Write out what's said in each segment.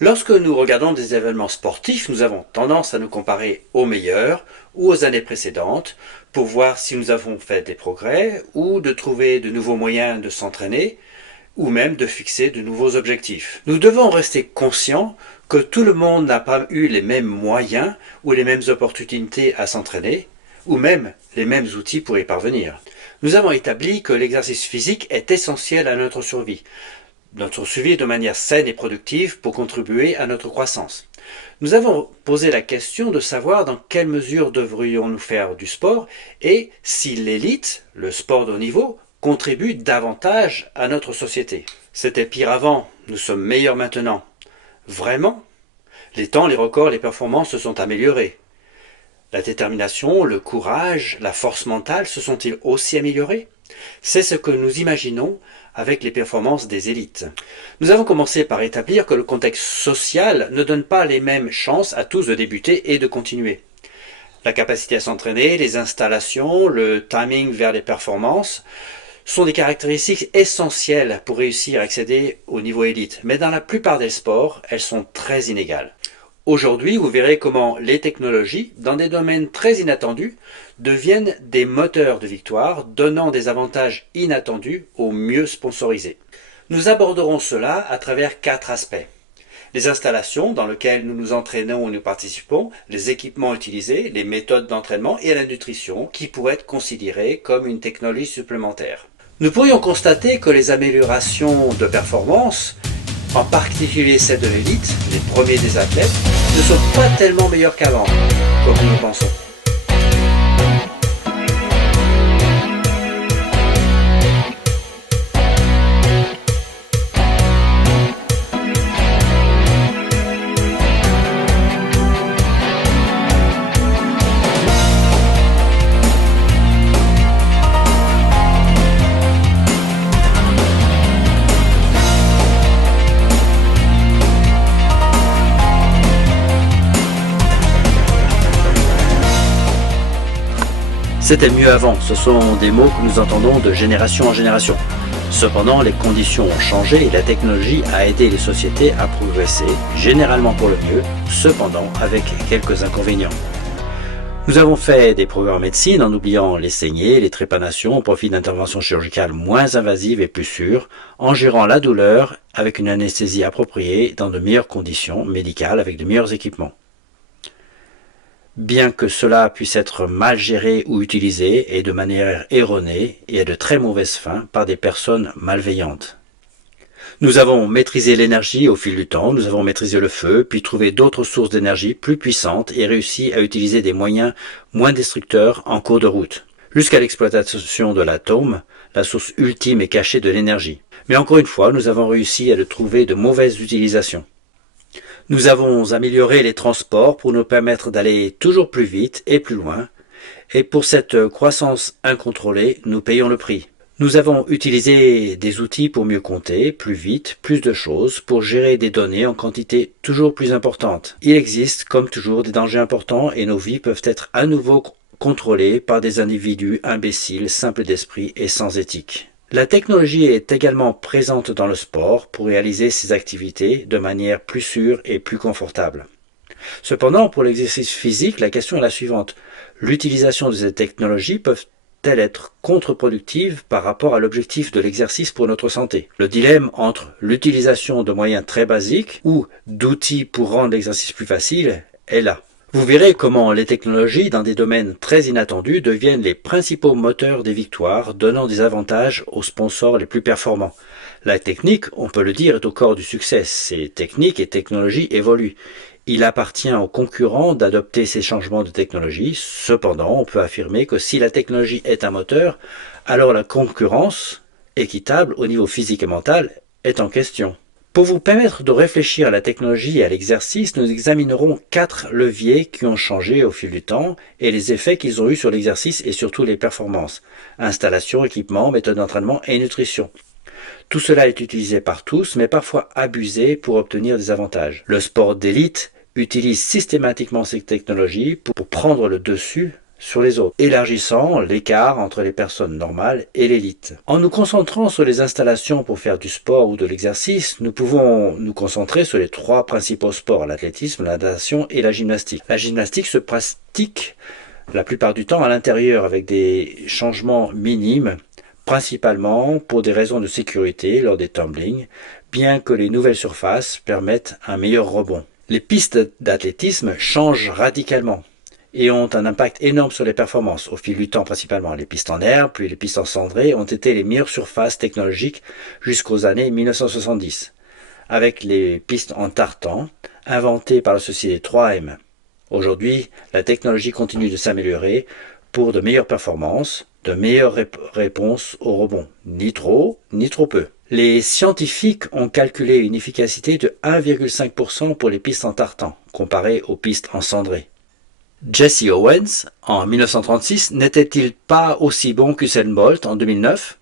Lorsque nous regardons des événements sportifs, nous avons tendance à nous comparer aux meilleurs ou aux années précédentes pour voir si nous avons fait des progrès ou de trouver de nouveaux moyens de s'entraîner ou même de fixer de nouveaux objectifs. Nous devons rester conscients que tout le monde n'a pas eu les mêmes moyens ou les mêmes opportunités à s'entraîner ou même les mêmes outils pour y parvenir. Nous avons établi que l'exercice physique est essentiel à notre survie de manière saine et productive pour contribuer à notre croissance. Nous avons posé la question de savoir dans quelle mesure devrions-nous faire du sport et si l'élite, le sport de haut niveau, contribue davantage à notre société. C'était pire avant, nous sommes meilleurs maintenant. Vraiment? Les temps, les records, les performances se sont améliorés. La détermination, le courage, la force mentale se sont-ils aussi améliorés? C'est ce que nous imaginons avec les performances des élites. Nous avons commencé par établir que le contexte social ne donne pas les mêmes chances à tous de débuter et de continuer. La capacité à s'entraîner, les installations, le timing vers les performances sont des caractéristiques essentielles pour réussir à accéder au niveau élite. Mais dans la plupart des sports, elles sont très inégales. Aujourd'hui, vous verrez comment les technologies, dans des domaines très inattendus, deviennent des moteurs de victoire, donnant des avantages inattendus aux mieux sponsorisés. Nous aborderons cela à travers 4 aspects. Les installations dans lesquelles nous nous entraînons ou nous participons, les équipements utilisés, les méthodes d'entraînement et la nutrition qui pourraient être considérées comme une technologie supplémentaire. Nous pourrions constater que les améliorations de performance, en particulier celles de l'élite, les premiers des athlètes, ne sont pas tellement meilleurs qu'avant, comme nous le pensons. C'était mieux avant, ce sont des mots que nous entendons de génération en génération. Cependant, les conditions ont changé et la technologie a aidé les sociétés à progresser, généralement pour le mieux, cependant avec quelques inconvénients. Nous avons fait des progrès en médecine en oubliant les saignées, les trépanations au profit d'interventions chirurgicales moins invasives et plus sûres, en gérant la douleur avec une anesthésie appropriée dans de meilleures conditions médicales avec de meilleurs équipements. Bien que cela puisse être mal géré ou utilisé et de manière erronée et à de très mauvaises fins par des personnes malveillantes. Nous avons maîtrisé l'énergie au fil du temps, nous avons maîtrisé le feu, puis trouvé d'autres sources d'énergie plus puissantes et réussi à utiliser des moyens moins destructeurs en cours de route, jusqu'à l'exploitation de l'atome, la source ultime et cachée de l'énergie. Mais encore une fois, nous avons réussi à le trouver de mauvaises utilisations. Nous avons amélioré les transports pour nous permettre d'aller toujours plus vite et plus loin, et pour cette croissance incontrôlée, nous payons le prix. Nous avons utilisé des outils pour mieux compter, plus vite, plus de choses, pour gérer des données en quantité toujours plus importante. Il existe, comme toujours, des dangers importants et nos vies peuvent être à nouveau contrôlées par des individus imbéciles, simples d'esprit et sans éthique. La technologie est également présente dans le sport pour réaliser ces activités de manière plus sûre et plus confortable. Cependant, pour l'exercice physique, la question est la suivante. L'utilisation de ces technologies peut-elle être contre-productive par rapport à l'objectif de l'exercice pour notre santé? Le dilemme entre l'utilisation de moyens très basiques ou d'outils pour rendre l'exercice plus facile est là. Vous verrez comment les technologies dans des domaines très inattendus deviennent les principaux moteurs des victoires, donnant des avantages aux sponsors les plus performants. La technique, on peut le dire, est au corps du succès. Ces techniques et technologies évoluent. Il appartient aux concurrents d'adopter ces changements de technologie. Cependant, on peut affirmer que si la technologie est un moteur, alors la concurrence, équitable au niveau physique et mental, est en question. Pour vous permettre de réfléchir à la technologie et à l'exercice, nous examinerons 4 leviers qui ont changé au fil du temps et les effets qu'ils ont eus sur l'exercice et surtout les performances. Installation, équipement, méthode d'entraînement et nutrition. Tout cela est utilisé par tous, mais parfois abusé pour obtenir des avantages. Le sport d'élite utilise systématiquement ces technologies pour prendre le dessus sur les autres, élargissant l'écart entre les personnes normales et l'élite. En nous concentrant sur les installations pour faire du sport ou de l'exercice, nous pouvons nous concentrer sur les 3 principaux sports, l'athlétisme, la natation et la gymnastique. La gymnastique se pratique la plupart du temps à l'intérieur avec des changements minimes, principalement pour des raisons de sécurité lors des tumblings, bien que les nouvelles surfaces permettent un meilleur rebond. Les pistes d'athlétisme changent radicalement et ont un impact énorme sur les performances, au fil du temps principalement. Les pistes en herbe, puis les pistes en cendré ont été les meilleures surfaces technologiques jusqu'aux années 1970, avec les pistes en tartan, inventées par la société 3M. Aujourd'hui, la technologie continue de s'améliorer pour de meilleures performances, de meilleures réponses au rebond, ni trop peu. Les scientifiques ont calculé une efficacité de 1,5% pour les pistes en tartan, comparé aux pistes en cendré. Jesse Owens, en 1936, n'était-il pas aussi bon qu'Usain Bolt en 2009?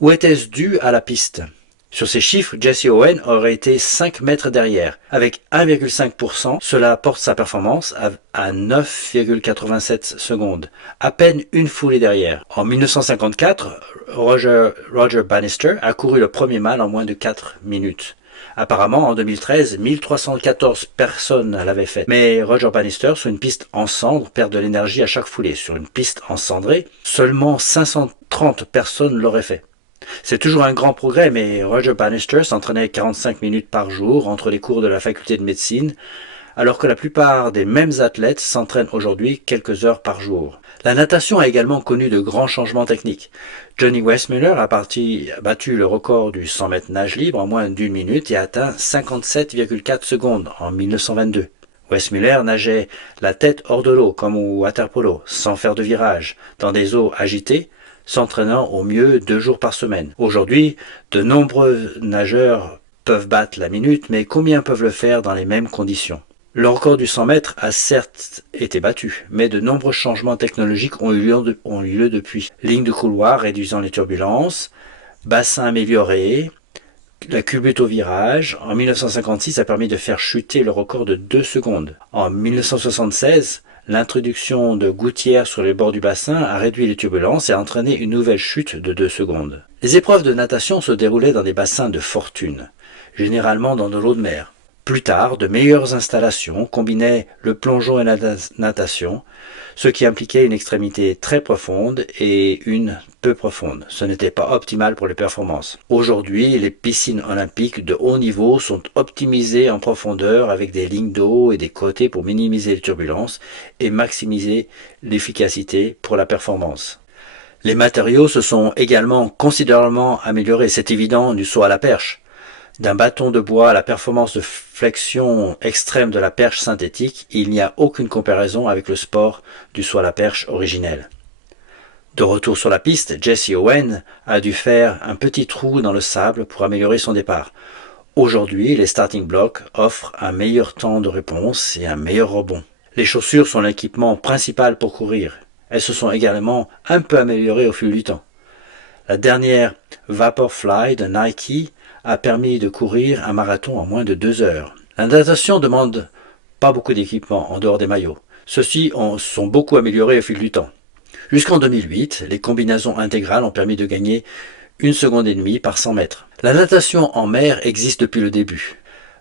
Ou était-ce dû à la piste? Sur ces chiffres, Jesse Owens aurait été 5 mètres derrière. Avec 1,5%, cela porte sa performance à 9,87 secondes, à peine une foulée derrière. En 1954, Roger Bannister a couru le premier mile en moins de 4 minutes. Apparemment, en 2013, 1314 personnes l'avaient fait. Mais Roger Bannister, sur une piste en cendre, perd de l'énergie à chaque foulée. Sur une piste en cendré, seulement 530 personnes l'auraient fait. C'est toujours un grand progrès, mais Roger Bannister s'entraînait 45 minutes par jour entre les cours de la faculté de médecine, alors que la plupart des mêmes athlètes s'entraînent aujourd'hui quelques heures par jour. La natation a également connu de grands changements techniques. Johnny Weissmuller a battu le record du 100 mètres nage libre en moins d'une minute et a atteint 57,4 secondes en 1922. Weissmuller nageait la tête hors de l'eau comme au water-polo, sans faire de virage, dans des eaux agitées, s'entraînant au mieux 2 jours par semaine. Aujourd'hui, de nombreux nageurs peuvent battre la minute, mais combien peuvent le faire dans les mêmes conditions? Le record du 100 mètres a certes été battu, mais de nombreux changements technologiques ont eu lieu depuis. Ligne de couloir réduisant les turbulences, bassin amélioré, la culbute au virage. En 1956 a permis de faire chuter le record de 2 secondes. En 1976, l'introduction de gouttières sur les bords du bassin a réduit les turbulences et a entraîné une nouvelle chute de 2 secondes. Les épreuves de natation se déroulaient dans des bassins de fortune, généralement dans de l'eau de mer. Plus tard, de meilleures installations combinaient le plongeon et la natation, ce qui impliquait une extrémité très profonde et une peu profonde. Ce n'était pas optimal pour les performances. Aujourd'hui, les piscines olympiques de haut niveau sont optimisées en profondeur avec des lignes d'eau et des côtés pour minimiser les turbulences et maximiser l'efficacité pour la performance. Les matériaux se sont également considérablement améliorés. C'est évident du saut à la perche. D'un bâton de bois à la performance de flexion extrême de la perche synthétique, il n'y a aucune comparaison avec le sport du saut à la perche originel. De retour sur la piste, Jesse Owens a dû faire un petit trou dans le sable pour améliorer son départ. Aujourd'hui, les starting blocks offrent un meilleur temps de réponse et un meilleur rebond. Les chaussures sont l'équipement principal pour courir. Elles se sont également un peu améliorées au fil du temps. La dernière Vaporfly de Nike a permis de courir un marathon en moins de 2 heures. La natation demande pas beaucoup d'équipement en dehors des maillots. Ceux-ci sont beaucoup améliorés au fil du temps. Jusqu'en 2008, les combinaisons intégrales ont permis de gagner 1,5 secondes par 100 mètres. La natation en mer existe depuis le début.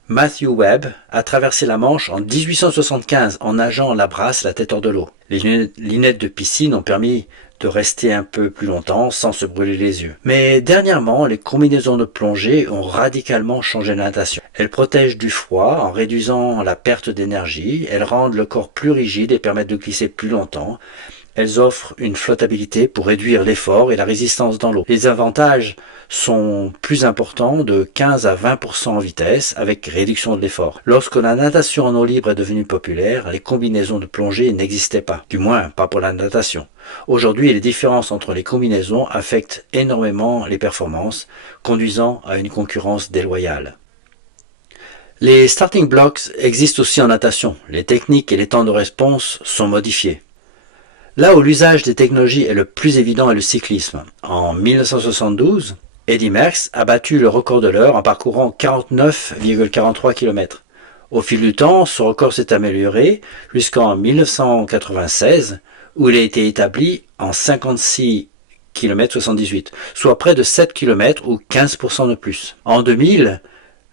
Matthew Webb a traversé la Manche en 1875 en nageant la brasse la tête hors de l'eau. Les lunettes de piscine ont permis de rester un peu plus longtemps sans se brûler les yeux. Mais dernièrement, les combinaisons de plongée ont radicalement changé la natation. Elles protègent du froid en réduisant la perte d'énergie, elles rendent le corps plus rigide et permettent de glisser plus longtemps. Elles offrent une flottabilité pour réduire l'effort et la résistance dans l'eau. Les avantages sont plus importants de 15 à 20% en vitesse avec réduction de l'effort. Lorsque la natation en eau libre est devenue populaire, les combinaisons de plongée n'existaient pas, du moins pas pour la natation. Aujourd'hui, les différences entre les combinaisons affectent énormément les performances, conduisant à une concurrence déloyale. Les starting blocks existent aussi en natation. Les techniques et les temps de réponse sont modifiés. Là où l'usage des technologies est le plus évident est le cyclisme. En 1972, Eddy Merckx a battu le record de l'heure en parcourant 49,43 km. Au fil du temps, ce record s'est amélioré jusqu'en 1996 où il a été établi en 56 km 78, soit près de 7 km ou 15% de plus. En 2000,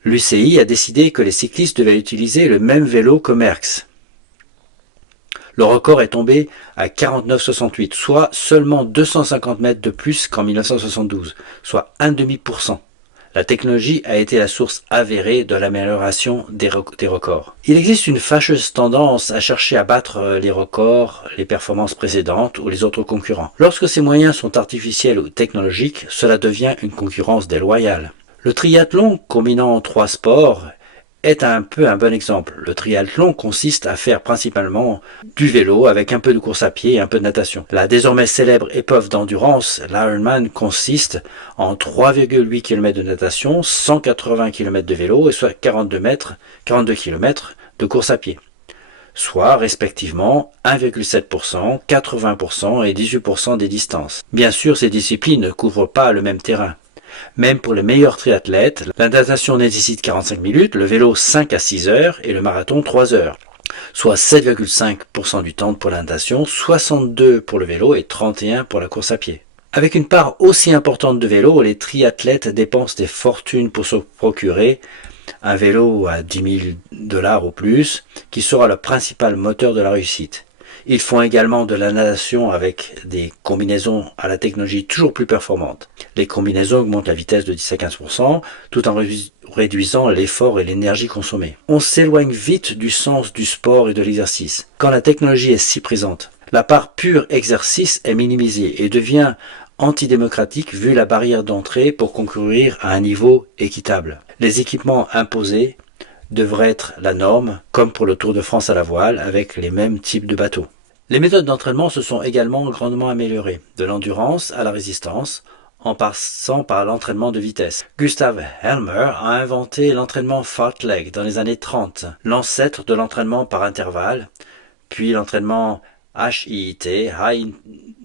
l'UCI a décidé que les cyclistes devaient utiliser le même vélo que Merckx. Le record est tombé à 49,68, soit seulement 250 mètres de plus qu'en 1972, soit 1,5%. La technologie a été la source avérée de l'amélioration des records. Il existe une fâcheuse tendance à chercher à battre les records, les performances précédentes ou les autres concurrents. Lorsque ces moyens sont artificiels ou technologiques, cela devient une concurrence déloyale. Le triathlon, combinant 3 sports, est un peu un bon exemple. Le triathlon consiste à faire principalement du vélo avec un peu de course à pied et un peu de natation. La désormais célèbre épreuve d'endurance, l'Ironman, consiste en 3,8 km de natation, 180 km de vélo et soit 42 km de course à pied, soit respectivement 1,7%, 80% et 18% des distances. Bien sûr, ces disciplines ne couvrent pas le même terrain. Même pour les meilleurs triathlètes, la natation nécessite 45 minutes, le vélo 5 à 6 heures et le marathon 3 heures, soit 7,5% du temps pour la natation, 62% pour le vélo et 31% pour la course à pied. Avec une part aussi importante de vélo, les triathlètes dépensent des fortunes pour se procurer un vélo à 10 000 $ ou plus, qui sera le principal moteur de la réussite. Ils font également de la natation avec des combinaisons à la technologie toujours plus performante. Les combinaisons augmentent la vitesse de 10 à 15%, tout en réduisant l'effort et l'énergie consommée. On s'éloigne vite du sens du sport et de l'exercice. Quand la technologie est si présente, la part pure exercice est minimisée et devient antidémocratique vu la barrière d'entrée pour concourir à un niveau équitable. Les équipements imposés devrait être la norme, comme pour le Tour de France à la voile, avec les mêmes types de bateaux. Les méthodes d'entraînement se sont également grandement améliorées, de l'endurance à la résistance, en passant par l'entraînement de vitesse. Gustav Helmer a inventé l'entraînement fartlek dans les années 30, l'ancêtre de l'entraînement par intervalle, puis l'entraînement HIIT, High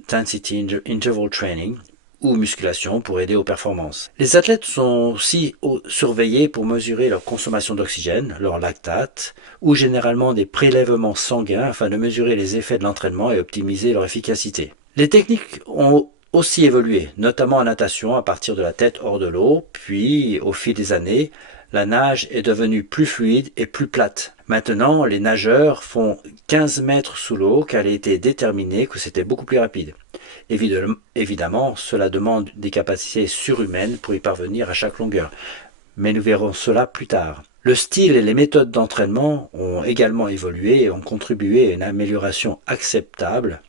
Intensity Interval Training, ou musculation pour aider aux performances. Les athlètes sont aussi surveillés pour mesurer leur consommation d'oxygène, leur lactate, ou généralement des prélèvements sanguins afin de mesurer les effets de l'entraînement et optimiser leur efficacité. Les techniques ont aussi évolué, notamment en natation à partir de la tête hors de l'eau, puis au fil des années, la nage est devenue plus fluide et plus plate. Maintenant, les nageurs font 15 mètres sous l'eau car il a été déterminé que c'était beaucoup plus rapide. Évidemment, cela demande des capacités surhumaines pour y parvenir à chaque longueur, mais nous verrons cela plus tard. Le style et les méthodes d'entraînement ont également évolué et ont contribué à une amélioration acceptable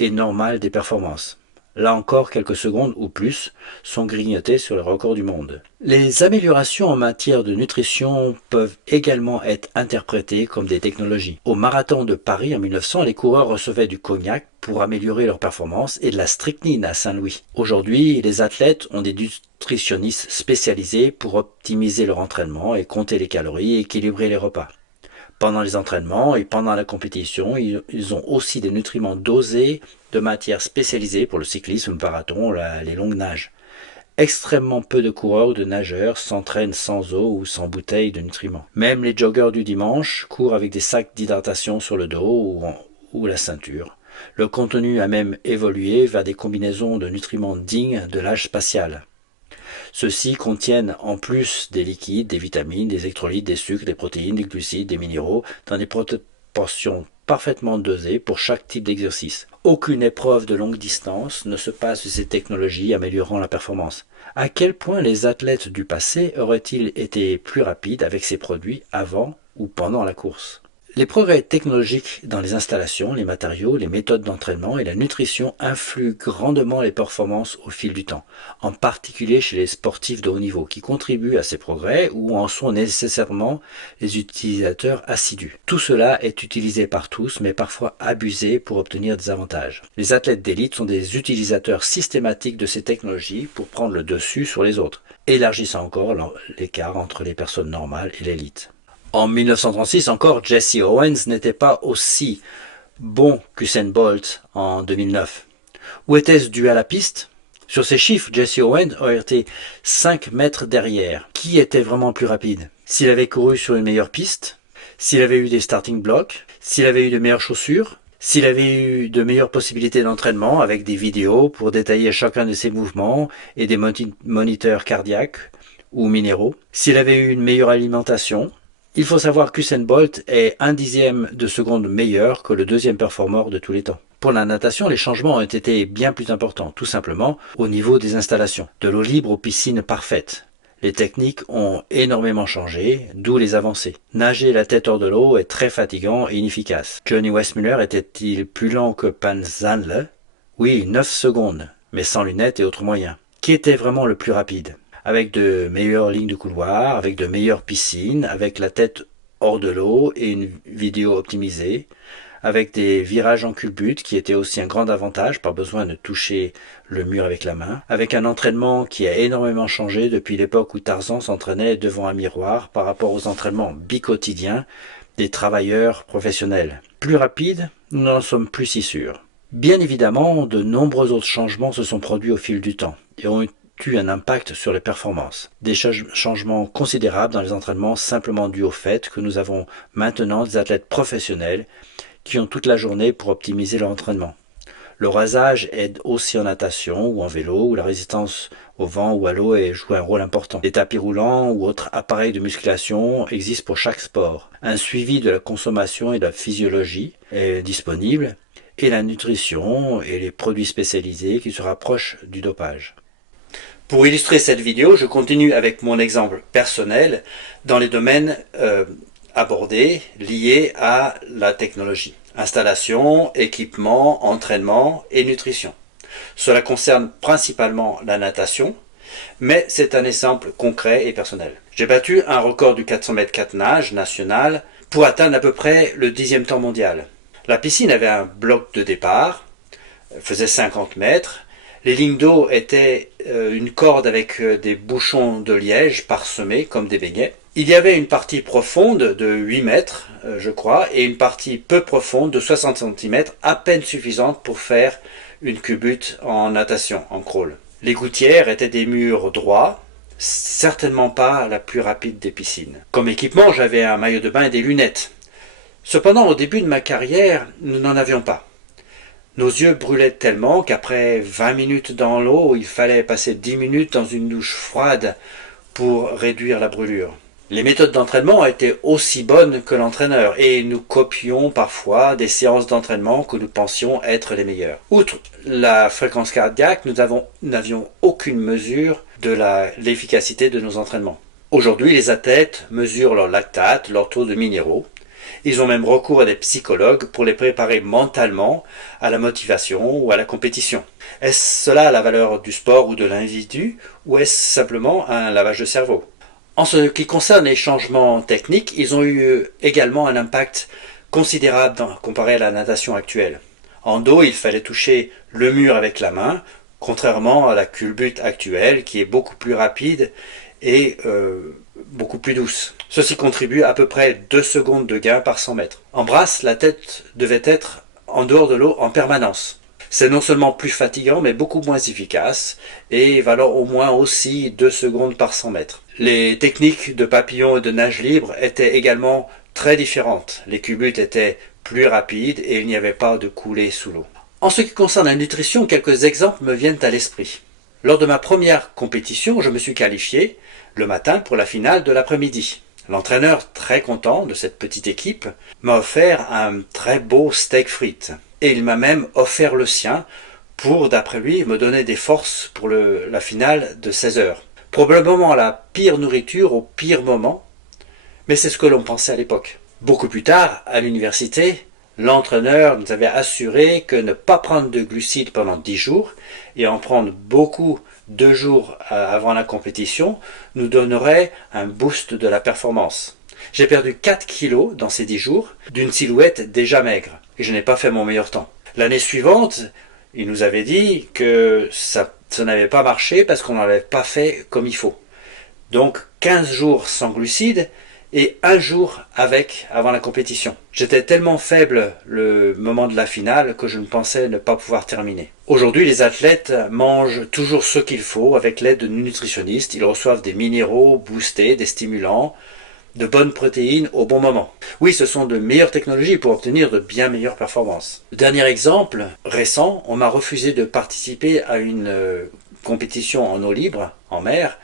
et normale des performances. Là encore, quelques secondes ou plus sont grignotées sur le record du monde. Les améliorations en matière de nutrition peuvent également être interprétées comme des technologies. Au marathon de Paris en 1900, les coureurs recevaient du cognac pour améliorer leur performance et de la strychnine à Saint-Louis. Aujourd'hui, les athlètes ont des nutritionnistes spécialisés pour optimiser leur entraînement et compter les calories et équilibrer les repas. Pendant les entraînements et pendant la compétition, ils ont aussi des nutriments dosés de matières spécialisées pour le cyclisme, le marathon, les longues nages. Extrêmement peu de coureurs ou de nageurs s'entraînent sans eau ou sans bouteille de nutriments. Même les joggeurs du dimanche courent avec des sacs d'hydratation sur le dos ou la ceinture. Le contenu a même évolué vers des combinaisons de nutriments dignes de l'âge spatial. Ceux-ci contiennent en plus des liquides, des vitamines, des électrolytes, des sucres, des protéines, des glucides, des minéraux, dans des proportions parfaitement dosées pour chaque type d'exercice. Aucune épreuve de longue distance ne se passe de ces technologies améliorant la performance. À quel point les athlètes du passé auraient-ils été plus rapides avec ces produits avant ou pendant la course ? Les progrès technologiques dans les installations, les matériaux, les méthodes d'entraînement et la nutrition influent grandement les performances au fil du temps, en particulier chez les sportifs de haut niveau, qui contribuent à ces progrès ou en sont nécessairement les utilisateurs assidus. Tout cela est utilisé par tous, mais parfois abusé pour obtenir des avantages. Les athlètes d'élite sont des utilisateurs systématiques de ces technologies pour prendre le dessus sur les autres, élargissant encore l'écart entre les personnes normales et l'élite. En 1936 encore, Jesse Owens n'était pas aussi bon qu'Usain Bolt en 2009. Où était-ce dû à la piste ? Sur ces chiffres, Jesse Owens aurait été 5 mètres derrière. Qui était vraiment plus rapide ? S'il avait couru sur une meilleure piste ? S'il avait eu des starting blocks ? S'il avait eu de meilleures chaussures ? S'il avait eu de meilleures possibilités d'entraînement avec des vidéos pour détailler chacun de ses mouvements et des moniteurs cardiaques ou minéraux. S'il avait eu une meilleure alimentation. Il faut savoir qu'Usain Bolt est 1/10 de seconde meilleur que le deuxième performeur de tous les temps. Pour la natation, les changements ont été bien plus importants, tout simplement au niveau des installations. De l'eau libre aux piscines parfaites. Les techniques ont énormément changé, d'où les avancées. Nager la tête hors de l'eau est très fatigant et inefficace. Johnny Weissmuller était-il plus lent que Pan Zandle? Oui, 9 secondes, mais sans lunettes et autres moyens. Qui était vraiment le plus rapide? Avec de meilleures lignes de couloir, avec de meilleures piscines, avec la tête hors de l'eau et une vidéo optimisée, avec des virages en culbute qui étaient aussi un grand avantage, pas besoin de toucher le mur avec la main, avec un entraînement qui a énormément changé depuis l'époque où Tarzan s'entraînait devant un miroir par rapport aux entraînements biquotidiens des travailleurs professionnels. Plus rapide, nous n'en sommes plus si sûrs. Bien évidemment, de nombreux autres changements se sont produits au fil du temps et ont eu un impact sur les performances. Des changements considérables dans les entraînements simplement dus au fait que nous avons maintenant des athlètes professionnels qui ont toute la journée pour optimiser leur entraînement. Le rasage aide aussi en natation ou en vélo, où la résistance au vent ou à l'eau joue un rôle important. Des tapis roulants ou autres appareils de musculation existent pour chaque sport. Un suivi de la consommation et de la physiologie est disponible, et la nutrition et les produits spécialisés qui se rapprochent du dopage. Pour illustrer cette vidéo, je continue avec mon exemple personnel dans les domaines abordés liés à la technologie. Installation, équipement, entraînement et nutrition. Cela concerne principalement la natation, mais c'est un exemple concret et personnel. J'ai battu un record du 400 mètres 4 nages national pour atteindre à peu près le 10e temps mondial. La piscine avait un bloc de départ, faisait 50 mètres. Les lignes d'eau étaient une corde avec des bouchons de liège parsemés comme des beignets. Il y avait une partie profonde de 8 mètres, je crois, et une partie peu profonde de 60 cm, à peine suffisante pour faire une culbute en natation, en crawl. Les gouttières étaient des murs droits, certainement pas la plus rapide des piscines. Comme équipement, j'avais un maillot de bain et des lunettes. Cependant, au début de ma carrière, nous n'en avions pas. Nos yeux brûlaient tellement qu'après 20 minutes dans l'eau, il fallait passer 10 minutes dans une douche froide pour réduire la brûlure. Les méthodes d'entraînement étaient aussi bonnes que l'entraîneur et nous copions parfois des séances d'entraînement que nous pensions être les meilleures. Outre la fréquence cardiaque, nous n'avions aucune mesure de l'efficacité de nos entraînements. Aujourd'hui, les athlètes mesurent leur lactate, leur taux de minéraux. Ils ont même recours à des psychologues pour les préparer mentalement à la motivation ou à la compétition. Est-ce cela la valeur du sport ou de l'individu, ou est-ce simplement un lavage de cerveau? En ce qui concerne les changements techniques, ils ont eu également un impact considérable comparé à la natation actuelle. En dos, il fallait toucher le mur avec la main, contrairement à la culbute actuelle qui est beaucoup plus rapide et beaucoup plus douce. Ceci contribue à peu près 2 secondes de gain par 100 mètres. En brasse, la tête devait être en dehors de l'eau en permanence. C'est non seulement plus fatigant, mais beaucoup moins efficace et valant au moins aussi 2 secondes par 100 mètres. Les techniques de papillon et de nage libre étaient également très différentes. Les culbutes étaient plus rapides et il n'y avait pas de coulée sous l'eau. En ce qui concerne la nutrition, quelques exemples me viennent à l'esprit. Lors de ma première compétition, je me suis qualifié le matin pour la finale de l'après-midi. L'entraîneur, très content de cette petite équipe, m'a offert un très beau steak frites. Et il m'a même offert le sien pour, d'après lui, me donner des forces pour la finale de 16 heures. Probablement la pire nourriture au pire moment, mais c'est ce que l'on pensait à l'époque. Beaucoup plus tard, à l'université, l'entraîneur nous avait assuré que ne pas prendre de glucides pendant 10 jours et en prendre beaucoup 2 jours avant la compétition nous donnerait un boost de la performance. J'ai perdu 4 kilos dans ces 10 jours d'une silhouette déjà maigre et je n'ai pas fait mon meilleur temps. L'année suivante, il nous avait dit que ça n'avait pas marché parce qu'on n'avait pas fait comme il faut. Donc 15 jours sans glucides et 1 jour avant la compétition. J'étais tellement faible le moment de la finale que je ne pensais ne pas pouvoir terminer. Aujourd'hui, les athlètes mangent toujours ce qu'il faut avec l'aide de nutritionnistes. Ils reçoivent des minéraux boostés, des stimulants, de bonnes protéines au bon moment. Oui, ce sont de meilleures technologies pour obtenir de bien meilleures performances. Le dernier exemple récent, on m'a refusé de participer à une compétition en eau libre, en mer,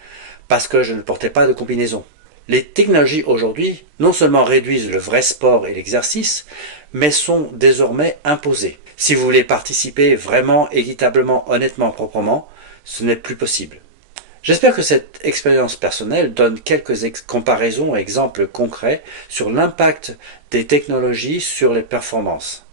parce que je ne portais pas de combinaison. Les technologies aujourd'hui non seulement réduisent le vrai sport et l'exercice, mais sont désormais imposées. Si vous voulez participer vraiment, équitablement, honnêtement, proprement, ce n'est plus possible. J'espère que cette expérience personnelle donne quelques comparaisons et exemples concrets sur l'impact des technologies sur les performances.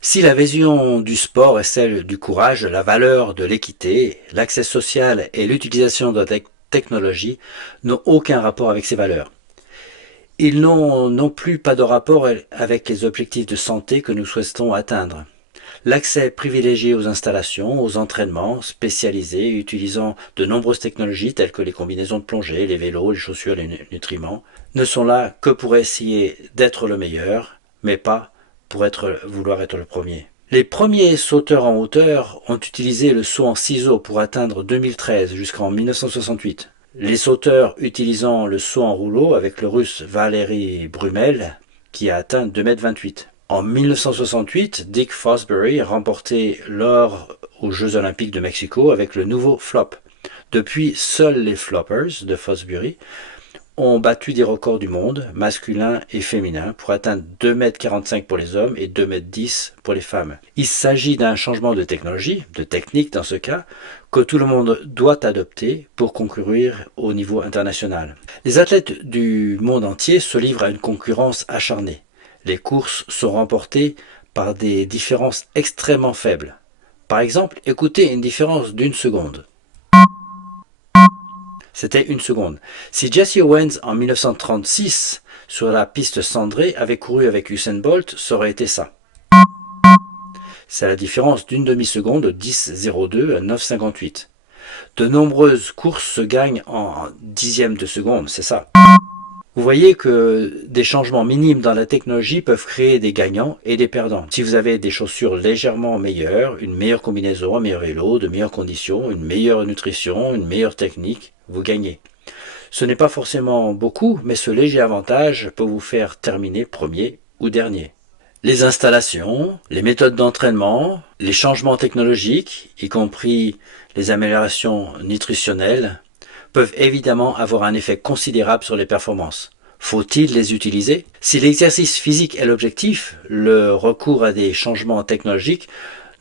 Si la vision du sport est celle du courage, la valeur de l'équité, l'accès social et l'utilisation de la technologie n'ont aucun rapport avec ces valeurs. Ils n'ont non plus pas de rapport avec les objectifs de santé que nous souhaitons atteindre. L'accès privilégié aux installations, aux entraînements spécialisés utilisant de nombreuses technologies telles que les combinaisons de plongée, les vélos, les chaussures, les nutriments, ne sont là que pour essayer d'être le meilleur, mais pas pour vouloir être le premier. Les premiers sauteurs en hauteur ont utilisé le saut en ciseaux pour atteindre 2013 jusqu'en 1968. Les sauteurs utilisant le saut en rouleau avec le russe Valery Brumel qui a atteint 2,28 m. En 1968, Dick Fosbury a remporté l'or aux Jeux Olympiques de Mexico avec le nouveau flop. Depuis, seuls les floppers de Fosbury ont battu des records du monde, masculins et féminins, pour atteindre 2,45 m pour les hommes et 2,10 m pour les femmes. Il s'agit d'un changement de technologie, de technique dans ce cas, que tout le monde doit adopter pour concourir au niveau international. Les athlètes du monde entier se livrent à une concurrence acharnée. Les courses sont remportées par des différences extrêmement faibles. Par exemple, écoutez une différence d'1 seconde. C'était 1 seconde. Si Jesse Owens en 1936 sur la piste cendrée avait couru avec Usain Bolt, ça aurait été ça. C'est la différence d'une demi-seconde de 10,02 à 9,58. De nombreuses courses se gagnent en dixièmes de seconde, c'est ça. Vous voyez que des changements minimes dans la technologie peuvent créer des gagnants et des perdants. Si vous avez des chaussures légèrement meilleures, une meilleure combinaison, un meilleur vélo, de meilleures conditions, une meilleure nutrition, une meilleure technique, vous gagnez. Ce n'est pas forcément beaucoup, mais ce léger avantage peut vous faire terminer premier ou dernier. Les installations, les méthodes d'entraînement, les changements technologiques, y compris les améliorations nutritionnelles, peuvent évidemment avoir un effet considérable sur les performances. Faut-il les utiliser? Si l'exercice physique est l'objectif, le recours à des changements technologiques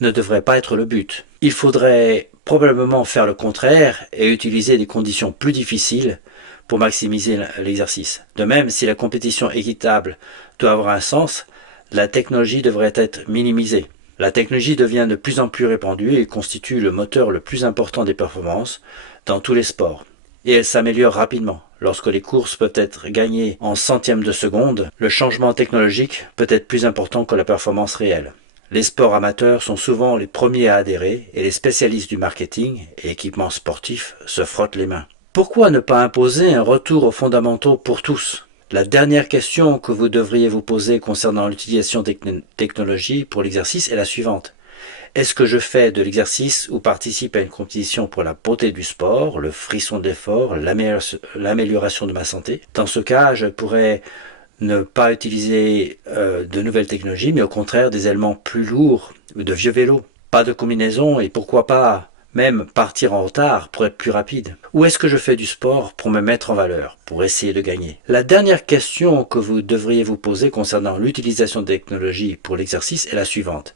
ne devrait pas être le but. Il faudrait probablement faire le contraire et utiliser des conditions plus difficiles pour maximiser l'exercice. De même, si la compétition équitable doit avoir un sens, la technologie devrait être minimisée. La technologie devient de plus en plus répandue et constitue le moteur le plus important des performances dans tous les sports. Et elle s'améliore rapidement. Lorsque les courses peuvent être gagnées en centièmes de seconde, le changement technologique peut être plus important que la performance réelle. Les sports amateurs sont souvent les premiers à adhérer et les spécialistes du marketing et équipements sportifs se frottent les mains. Pourquoi ne pas imposer un retour aux fondamentaux pour tous? La dernière question que vous devriez vous poser concernant l'utilisation des technologies pour l'exercice est la suivante. Est-ce que je fais de l'exercice ou participe à une compétition pour la beauté du sport, le frisson de l'effort, l'amélioration de ma santé? Dans ce cas, je pourrais ne pas utiliser de nouvelles technologies, mais au contraire des éléments plus lourds, de vieux vélos. Pas de combinaison et pourquoi pas même partir en retard pour être plus rapide. Ou est-ce que je fais du sport pour me mettre en valeur, pour essayer de gagner? La dernière question que vous devriez vous poser concernant l'utilisation de technologies pour l'exercice est la suivante.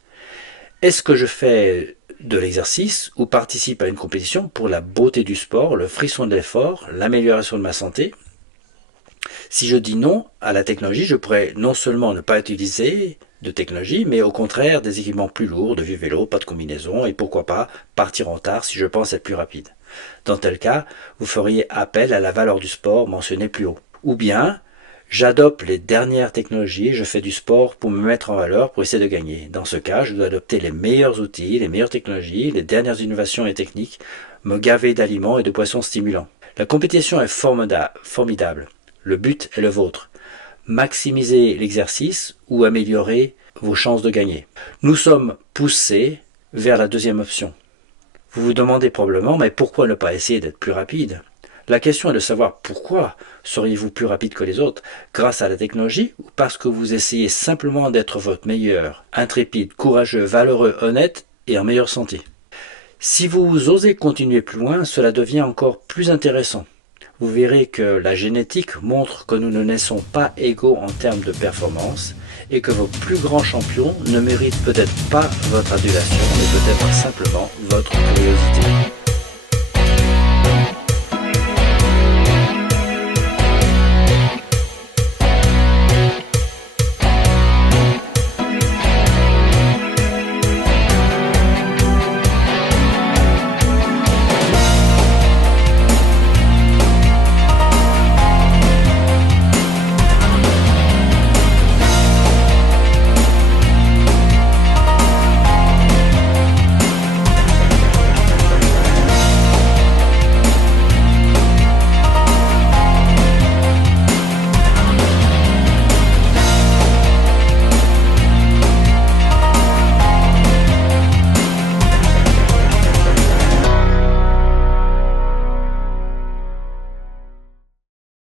Est-ce que je fais de l'exercice ou participe à une compétition pour la beauté du sport, le frisson de l'effort, l'amélioration de ma santé? Si je dis non à la technologie, je pourrais non seulement ne pas utiliser de technologie, mais au contraire des équipements plus lourds, de vieux vélos, pas de combinaison, et pourquoi pas partir en retard si je pense être plus rapide. Dans tel cas, vous feriez appel à la valeur du sport mentionnée plus haut. Ou bien, j'adopte les dernières technologies, je fais du sport pour me mettre en valeur, pour essayer de gagner. Dans ce cas, je dois adopter les meilleurs outils, les meilleures technologies, les dernières innovations et techniques, me gaver d'aliments et de boissons stimulants. La compétition est formidable. Le but est le vôtre. Maximiser l'exercice ou améliorer vos chances de gagner. Nous sommes poussés vers la deuxième option. Vous vous demandez probablement, mais pourquoi ne pas essayer d'être plus rapide? La question est de savoir pourquoi seriez-vous plus rapide que les autres, grâce à la technologie ou parce que vous essayez simplement d'être votre meilleur, intrépide, courageux, valeureux, honnête et en meilleure santé. Si vous osez continuer plus loin, cela devient encore plus intéressant. Vous verrez que la génétique montre que nous ne naissons pas égaux en termes de performance et que vos plus grands champions ne méritent peut-être pas votre adulation, mais peut-être simplement votre curiosité.